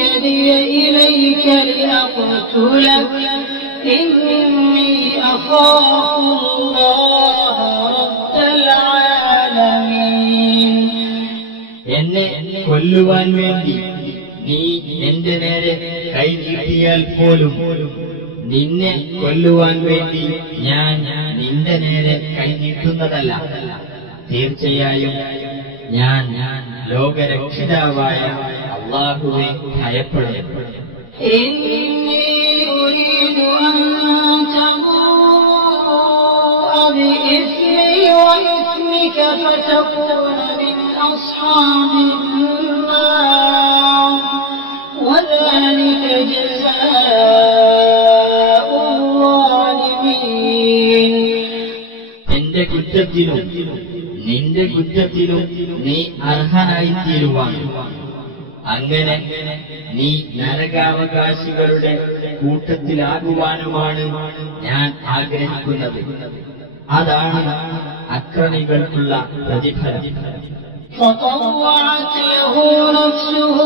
يدي إليك لأقتلك إني أخاف الله رب العالمين. എന്നെ കൊല്ലുവാൻ വേണ്ടി നീ എന്റെ നേരെ കൈ നീട്ടിയാൽ പോലും നിന്നെ കൊല്ലുവാൻ വേണ്ടി ഞാൻ നിന്റെ നേരെ കൈ നീട്ടുന്നതല്ല. തീർച്ചയായും ഞാൻ ലോകരക്ഷിതാവായ അല്ലാഹുവെ ഭയപ്പെടും. എന്റെ കുറ്റത്തിലും നിന്റെ കുറ്റത്തിലും നീ അർഹനായിത്തീരുവാൻ, അങ്ങനെ നീ നരകാവകാശികളുടെ കൂട്ടത്തിലാകുവാനുമാണ് ഞാൻ ആഗ്രഹിക്കുന്നത്. അതാണ് അക്രമികൾക്കുള്ള പ്രതിഫലം. فطوعت له نفسه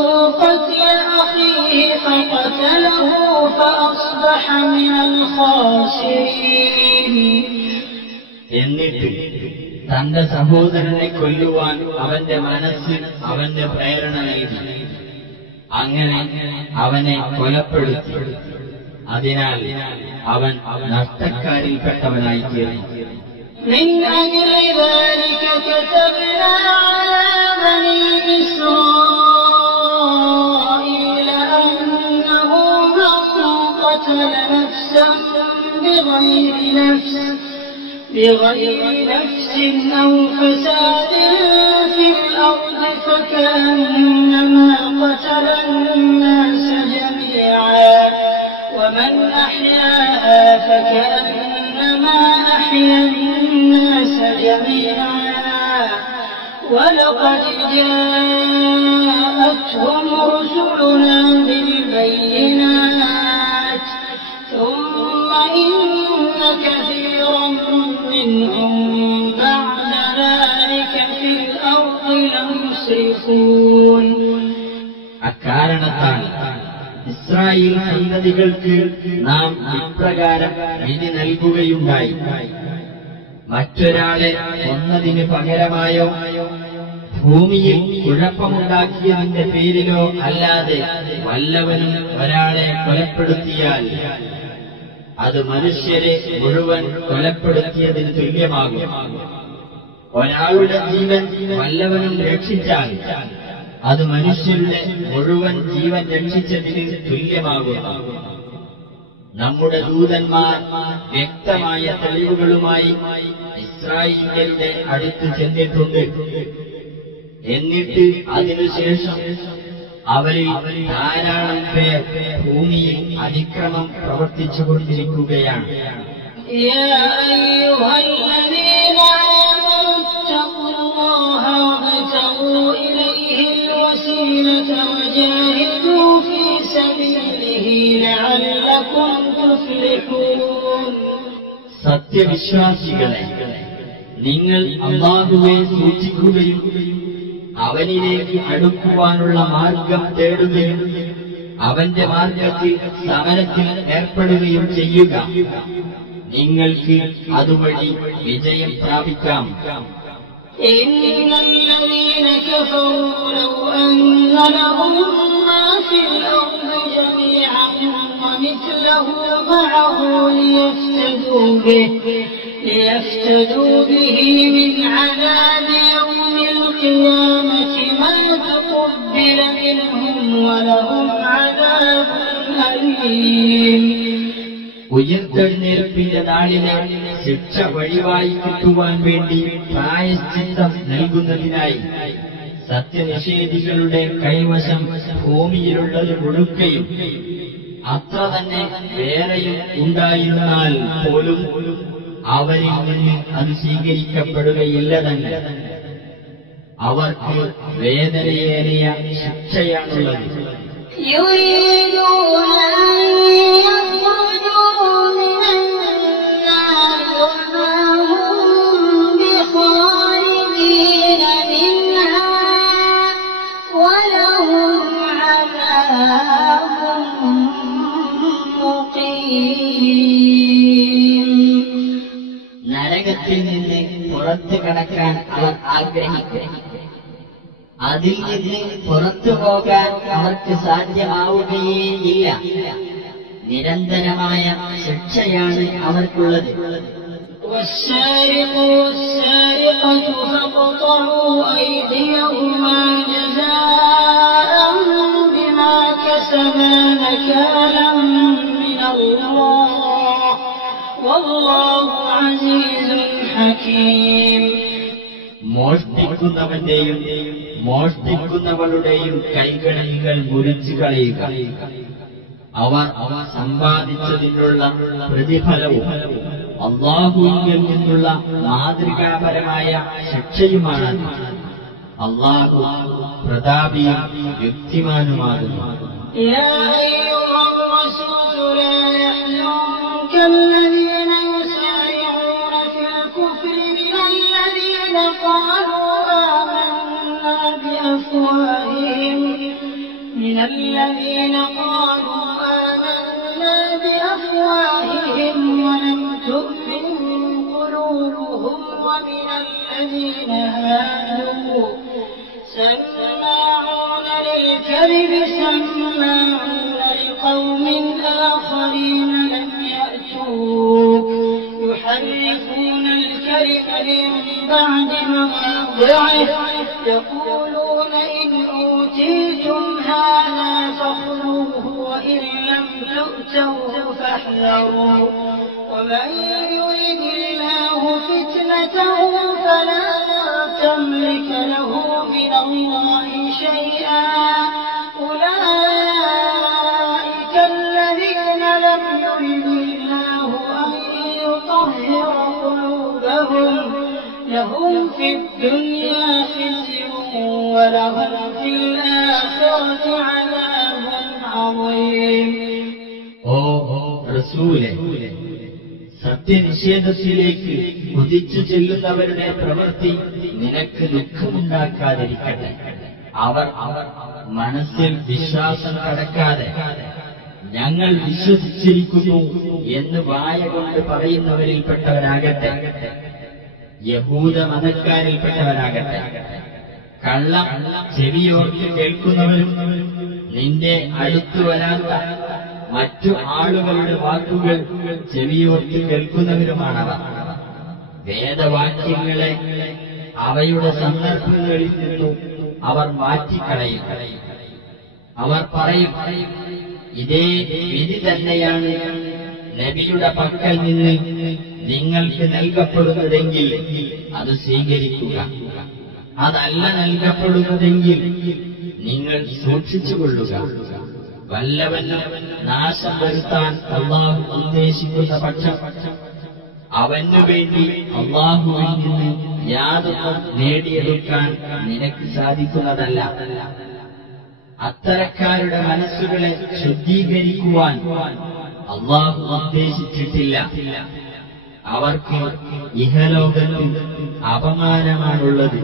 قتل أخيه فقتله فأصبح من الخاسرين. എന്നിട്ട് തന്റെ സഹോദരനെ കൊല്ലുവാൻ അവന്റെ മനസ്സിൽ അവന്റെ പ്രേരണ നൽകി. അങ്ങനെ അവനെ കൊലപ്പെടുത്തി. അതിനാൽ അവൻ നഷ്ടക്കാരിൽപ്പെട്ടവനായിത്തീർന്നു. من أجل ذلك كتبنا على بني إسرائيل أنه من قتل نفسا بغير نفس أو فساد في الأرض فكأنما قتل الناس جميعا ومن أحياها فكأنما أحيا الناس جميعا ولقد جاءتهم رسلنا بالبينات ثم إن كثيرا منهم بعد ذلك في الأرض لمسرفون. അക്കാരണത്താൽ ഇസ്രായേൽ സന്തതികൾക്ക് നാം ഇപ്രകാരം വിധി നൽകുകയുണ്ടായി. മറ്റൊരാളെ കൊന്നതിന് പകരമായോ ഭൂമിയിൽ കുഴപ്പമുണ്ടാക്കിയതിന്റെ പേരിലോ അല്ലാതെ വല്ലവനും ഒരാളെ കൊലപ്പെടുത്തിയാൽ അത് മനുഷ്യരെ മുഴുവൻ കൊലപ്പെടുത്തിയതിന് തുല്യമാകും. ഒരാളുടെ ജീവൻ വല്ലവനും രക്ഷിച്ചാൽ അത് മനുഷ്യരുടെ മുഴുവൻ ജീവൻ രക്ഷിച്ചതിന് തുല്യമാകുന്നു. നമ്മുടെ ദൂതന്മാർ വ്യക്തമായ തെളിവുകളുമായി ഇസ്രായേല്യരുടെ അടുത്ത് ചെന്നിട്ടുണ്ട്. എന്നിട്ട് അതിനുശേഷം അവരിൽ ധാരാളം പേർ ഭൂമിയിൽ അതിക്രമം പ്രവർത്തിച്ചുകൊണ്ടിരിക്കുകയാണ്. സത്യവിശ്വാസികളെ, നിങ്ങൾ അല്ലാഹുവെ സൂക്ഷിക്കുകയും അവനിലേക്ക് അടുക്കുവാനുള്ള മാർഗം തേടുകയും അവന്റെ മാർഗത്തിൽ സമരത്തിൽ ഏർപ്പെടുകയും ചെയ്യുക. നിങ്ങൾക്ക് അതുവഴി വിജയം പ്രാപിക്കാം. إن الذين كفروا لو أن لهم ما في الأرض جميعا ومثله معه ليفتدوا به من عذاب يوم القيامة ما تقبل منهم ولهم عذاب أليم. ഉയർത്തെഴുന്നേൽപ്പിന്റെ നാളിലെ ശിക്ഷ വഴിവായി കിട്ടുവാൻ വേണ്ടി പ്രായശ്ചിത്തം നൽകുന്നതിനായി സത്യനിഷേധികളുടെ കൈവശം ഭൂമിയിലുള്ളത് മുഴുക്കയും അത്ര തന്നെ വേറെയും ഉണ്ടായിരുന്നാൽ പോലും അവരിൽ നിന്ന് അത് സ്വീകരിക്കപ്പെടുകയില്ല തന്നെ. അവർക്ക് വേദനയേറിയ ശിക്ഷയാണുള്ളത്. ولهم പുറത്തു കടക്കാൻ അവർ ആഗ്രഹിക്കുന്നു. അതിൽ നിന്ന് പുറത്തു പോകാൻ അവർക്ക് സാധ്യമാവുകയേയില്ല. നിരന്തരമായ ശിക്ഷയാണ് അവർക്കുള്ളത്. والسارق والسارقة فاقطعوا أيديهما جزاء بما كسبا نكالا من الله والله عزيز حكيم. മോഷ്ടിക്കുന്നവന്റെയും മോഷ്ടിക്കുന്നവളുടെയും കൈകളികൾ മുറിച്ചു കളയുക. അവർ സമ്പാദിച്ചതിനുള്ള പ്രതിഫലവും അല്ലാഹുവിൽ നിന്നുള്ള മാതൃകാപരമായ ശിക്ഷയുമാണ്. അല്ലാഹു പ്രതാപിയും യുക്തിമാനുമാകുന്നു. يا أيها الرسول لا يحزنك الذين يسارعون في الكفر من الذين قالوا آمنا بأفواههم ولم تؤمن قلوبهم ومن الذين هادوا سماعون للكذب سماعون لقوم آخرين لم يأتوك يحرفون الكلم من بعد مواضعه يقولون إن أوتيتم هذا فخذوه وإن لم تؤتوه فاحذروا ومن يرد الله فتنته فلا تملك له من الله شيئا أولئك الذين لم يرد الله أن يطهر قلوبهم لهم في الدنيا خزي ولهم في الآخرة عذاب عظيم. ഓ റസൂലേ, സത്യനിഷേധത്തിലേക്ക് കുതിച്ചു ചെല്ലുന്നവരുടെ പ്രവൃത്തി നിനക്ക് ദുഃഖമുണ്ടാക്കാതിരിക്കട്ടെ. അവർ മനസ്സിൽ വിശ്വാസം കടക്കാതെ ഞങ്ങൾ വിശ്വസിച്ചിരിക്കുന്നു എന്ന് വായ കൊണ്ട് പറയുന്നവരിൽപ്പെട്ടവരാകട്ടെ, യഹൂദ മതക്കാരിൽപ്പെട്ടവരാകട്ടെ, കള്ളം ചെവിയോർത്ത് കേൾക്കുന്നവരും നിന്റെ അടുത്തു വരാത്ത മറ്റു ആളുകളുടെ വാക്കുകൾ ചെവിയോർത്ത് കേൾക്കുന്നവരുമാണവർ. വേദവാക്യങ്ങളെ അവയുടെ സന്ദർഭങ്ങളിൽ നിന്നും അവർ മാറ്റിക്കളയും. അവർ പറയും, ഇതേ വിധി തന്നെയാണ് നബിയുടെ പക്കൽ നിന്ന് നിങ്ങൾക്ക് നൽകപ്പെടുന്നതെങ്കിൽ അത് സ്വീകരിക്കുക. അതല്ല നൽകപ്പെടുന്നതെങ്കിൽ നിങ്ങൾ സൂക്ഷിച്ചുകൊള്ളുക. വല്ലവനും നാശം വരുത്താൻ അല്ലാഹു ഉദ്ദേശിക്കുന്ന പക്ഷം അവനു വേണ്ടി അല്ലാഹുവിൽ നിന്ന് യാതൊന്നും നേടിയെടുക്കാൻ നിനക്ക് സാധിക്കുന്നതല്ല. അത്തരക്കാരുടെ മനസ്സുകളെ ശുദ്ധീകരിക്കുവാൻ അല്ലാഹു ഉദ്ദേശിച്ചിട്ടില്ല. അവർക്ക് ഇഹലോകത്തിൽ അപമാനമാണുള്ളത്,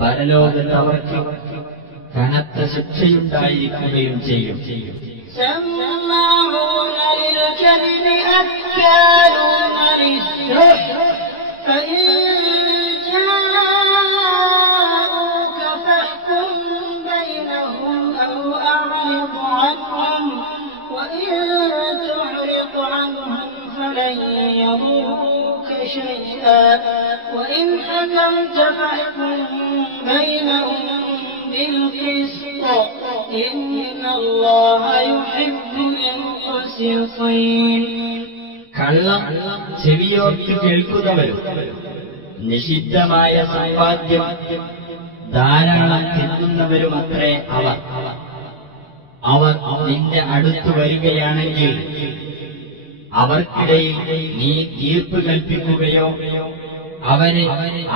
പരലോകത്ത് അവർക്ക് കനത്ത ശിക്ഷയുണ്ടായിരിക്കുകയും ചെയ്യും. سماعون للكذب أكالون للسحت فإن جاءوك فاحكم بينهم أو أعرض عنهم وإن تعرض عنهم فلن يضروك شيئا وإن حكمت فاحكم بينهم بالقسط إن الله يحب المقسطين. കള്ളം ചെവിയോർത്ത് കേൾക്കുന്നവരും നിഷിദ്ധമായ സമ്പാദ്യം ധാരാളം തിന്നുന്നവരുമത്രേ അവർ നിന്റെ അടുത്തു വരികയാണെങ്കിൽ അവർക്കിടയിൽ നീ തീർപ്പ് കൽപ്പിക്കുകയോ അവരെ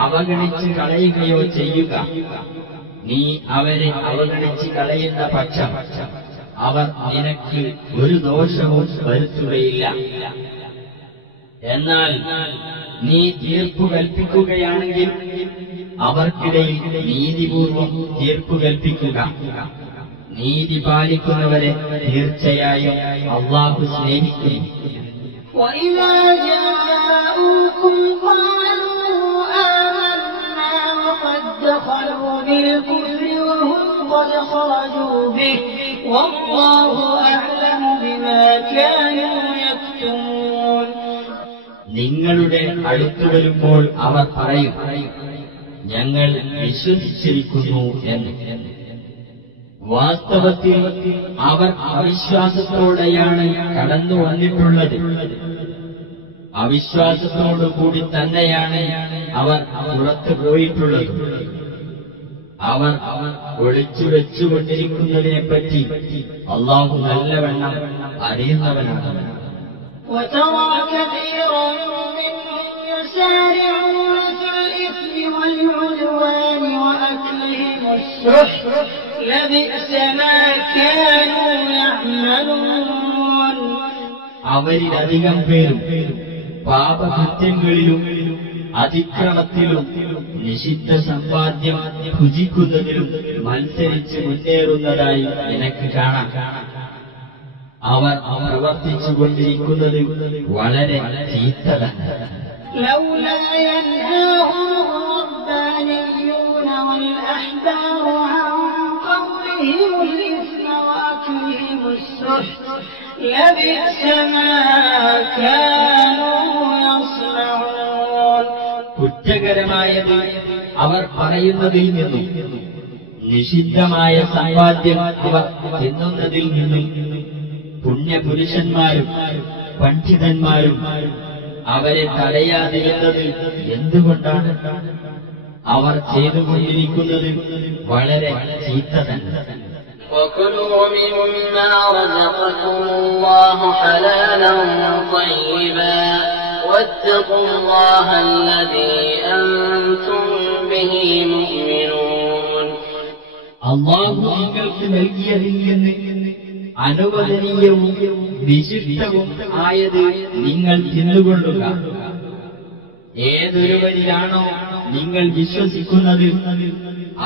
അവഗണിച്ച് കളയുകയോ ചെയ്യുക. നീ അവരെ അവഗണിച്ച് കളയുന്ന പക്ഷം അവർ നിനക്ക് ഒരു ദോഷവും വരുത്തുകയില്ല. എന്നാൽ നീ തീർപ്പ് കൽപ്പിക്കുകയാണെങ്കിൽ അവർക്കിടയിൽ നീതിപൂർവം തീർപ്പ് കൽപ്പിക്കുക. നീതി പാലിക്കുന്നവരെ തീർച്ചയായും അല്ലാഹു സ്നേഹിക്കുന്നു. وإذا جاءوكم قالوا بالكفر وهم قد خرجوا به والله أعلم بما كانوا يكتمون. നിങ്ങളുടെ അടുത്തു വരുമ്പോൾ അവർ പറയും, ഞങ്ങൾ വിശ്വസിച്ചിരിക്കുന്നു എന്ന്. വാസ്തവത്തിൽ അവർ അവിശ്വാസത്തോടെയാണ് കടന്നു വന്നിട്ടുള്ളത്. അവിശ്വാസത്തോടുകൂടി തന്നെയാണ് അവർ പുറത്തു പോയിട്ടുള്ളത്. അവർ ഒളിച്ചു വെച്ചുകൊണ്ടിരിക്കുന്നതിനെപ്പറ്റി അല്ലാഹു നല്ലവണ്ണം അറിയുന്നവനാണ്. وترى كثيرا منهم يسارعون في الإثم والعدوان وأكلهم السحت لبئس ما كانوا يعملون. അവരിലധികം പേരും പാപകൃത്യങ്ങളിലും അതിക്രമത്തിലും നിഷിദ്ധ സമ്പാദ്യം ഭുജിക്കുന്നതിലും മത്സരിച്ച് മുന്നേറുന്നതായി നിനക്ക് കാണാം. അവർ പ്രവർത്തിച്ചുകൊണ്ടിരിക്കുന്നത് വളരെ ചീത്തതാണ്. لولا ينهاهم الربانيون والأحبار عن قولهم الإثم وأكلهم السحت لبئس ما كانوا يصنعون. കുറ്റകരമായത് അവർ പറയുന്നതിൽ നിന്നും നിഷിദ്ധമായ സമ്പാദ്യം അവർ തിന്നുന്നതിൽ നിന്നും പുണ്യപുരുഷന്മാരും പണ്ഡിതന്മാരും അവരെ തടയാതിരുന്നത് എന്തുകൊണ്ടാണ്? അവർ ചെയ്തുകൊണ്ടിരിക്കുന്നത് വളരെ ചീത്ത തന്നെ. وكلوا مما رزقكم الله حلالا طيبا واتقوا الله الذي أنتم به مؤمنون. അല്ലാഹു നിങ്ങൾക്ക് നൽകിയതിൽ നിന്ന് അനുവദനീയവും വിശിഷ്ടവും ആയത് നിങ്ങൾ തിന്നുകൊള്ളുക. ഏതൊരുവരിലാണോ നിങ്ങൾ വിശ്വസിക്കുന്നത്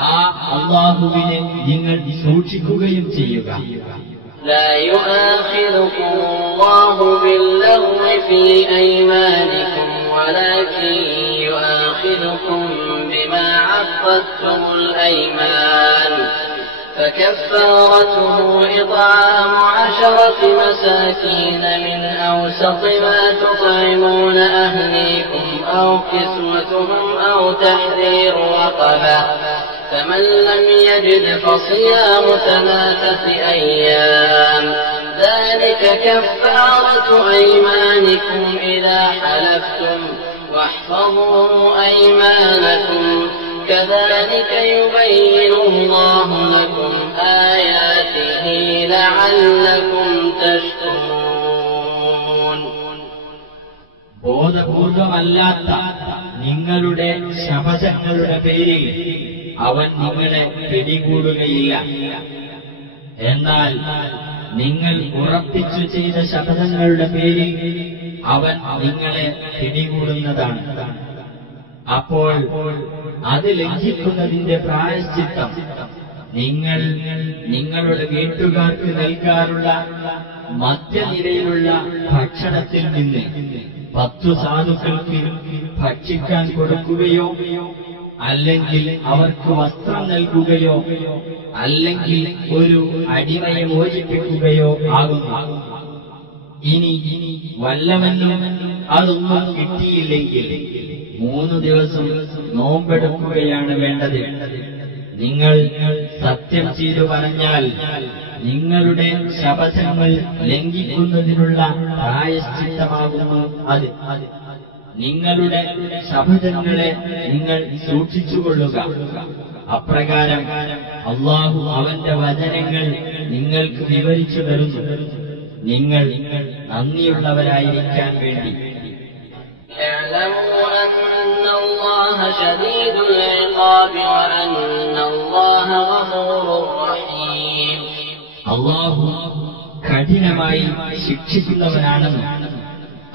ആ അല്ലാഹുവിനെ നിങ്ങൾ സൂക്ഷിക്കുകയും ചെയ്യുക. لا يؤاخذكم الله باللغو في أيمانكم ولكن يؤاخذكم بما عقدتم الأيمان فكفارته إطعام 10 مساكين من أوسط ما تطعمون أهليكم أو كسوتهم أو تحرير رقبة فمن لم يجد فصيام 3 أيام ذلك كفارة أيمانكم إذا حلفتم واحفظوا أيمانكم كذلك يبين الله لكم آياته لعلكم تشكرون. ബോധപൂർവമല്ലാത്ത നിങ്ങളുടെ ശപഥങ്ങളുടെ പേരിൽ അവൻ നിങ്ങളെ പിടികൂടുകയില്ല. എന്നാൽ നിങ്ങൾ ഉറപ്പിച്ചു ചെയ്ത ശപഥങ്ങളുടെ പേരിൽ അവൻ നിങ്ങളെ പിടികൂടുന്നതാണ്. അപ്പോൾ അത് ലംഘിക്കുന്നതിന്റെ പ്രായശ്ചിത്തം നിങ്ങൾ നിങ്ങളുടെ വീട്ടുകാർക്ക് നൽകാറുള്ള മധ്യനിരയിലുള്ള ഭക്ഷണത്തിൽ നിന്ന് 10 സാധുക്കൾക്ക് ഭക്ഷിക്കാൻ കൊടുക്കുകയോ അല്ലെങ്കിൽ അവർക്ക് വസ്ത്രം നൽകുകയോ അല്ലെങ്കിൽ ഒരു അടിമയെ മോചിപ്പിക്കുകയോ ആകുന്നു. ഇനി വല്ലവനും അതൊന്നും കിട്ടിയില്ലെങ്കിൽ 3 ദിവസം നോമ്പെടുക്കുകയാണ് വേണ്ടത്. നിങ്ങൾ സത്യം ചെയ്തു പറഞ്ഞാൽ നിങ്ങളുടെ ശപഥങ്ങൾ ലംഘിക്കുന്നതിനുള്ള പ്രായശ്ചിത്തമാകുന്നു അത്. നിങ്ങളുടെ ശപഥങ്ങളെ നിങ്ങൾ സൂക്ഷിച്ചുകൊള്ളുക. അപ്രകാരം അല്ലാഹു അവന്റെ വചനങ്ങൾ നിങ്ങൾക്ക് വിവരിച്ചു തരുന്നു, നിങ്ങൾ നന്ദിയുള്ളവരായിരിക്കാൻ വേണ്ടി. اعلموا أن الله شديد العقاب وأن الله غفور رحيم. അല്ലാഹു കഠിനമായി ശിക്ഷിക്കുന്നവനാണെന്നും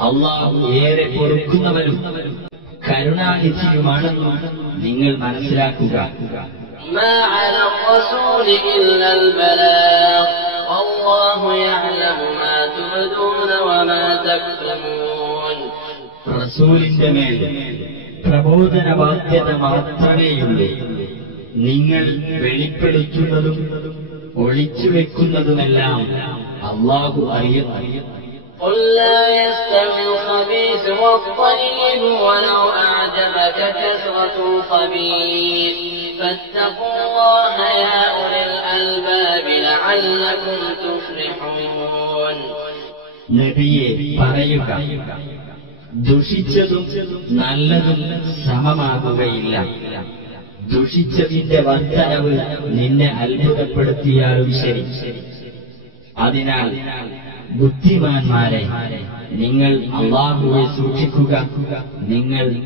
അല്ലാഹു ഏറെ പൊറുക്കുന്നവനും കരുണാനിധിയുമാണെന്നും നിങ്ങൾ മനസ്സിലാക്കുക. ما على الرسول إلا البلاغ والله يعلم ما تبدون وما تكتمون. റസൂലിന്റെ മേൽ പ്രബോധന ബാധ്യത മാത്രമേയുള്ളൂ. നിങ്ങൾ വെളിപ്പെടുത്തുന്നതും ഒളിച്ചുവെക്കുന്നതുമെല്ലാം അല്ലാഹു അറിയുന്നു. قل لا يستوي الخبيث والطيب ولو أعجبك كثرة الخبيث فاتقوا الله يا أولي الألباب لعلكم تفلحون. നബിയെ പറയുക, ദുഷിച്ചതും നല്ലതും സമമാകുകയില്ല. ദുഷിച്ചതിന്റെ വർദ്ധനവ് നിന്നെ അത്ഭുതപ്പെടുത്തിയാലും ശരി. അതിനാൽ ബുദ്ധിമാന്മാരെ, നിങ്ങൾ അല്ലാഹുവെ സൂക്ഷിക്കുക. നിങ്ങൾ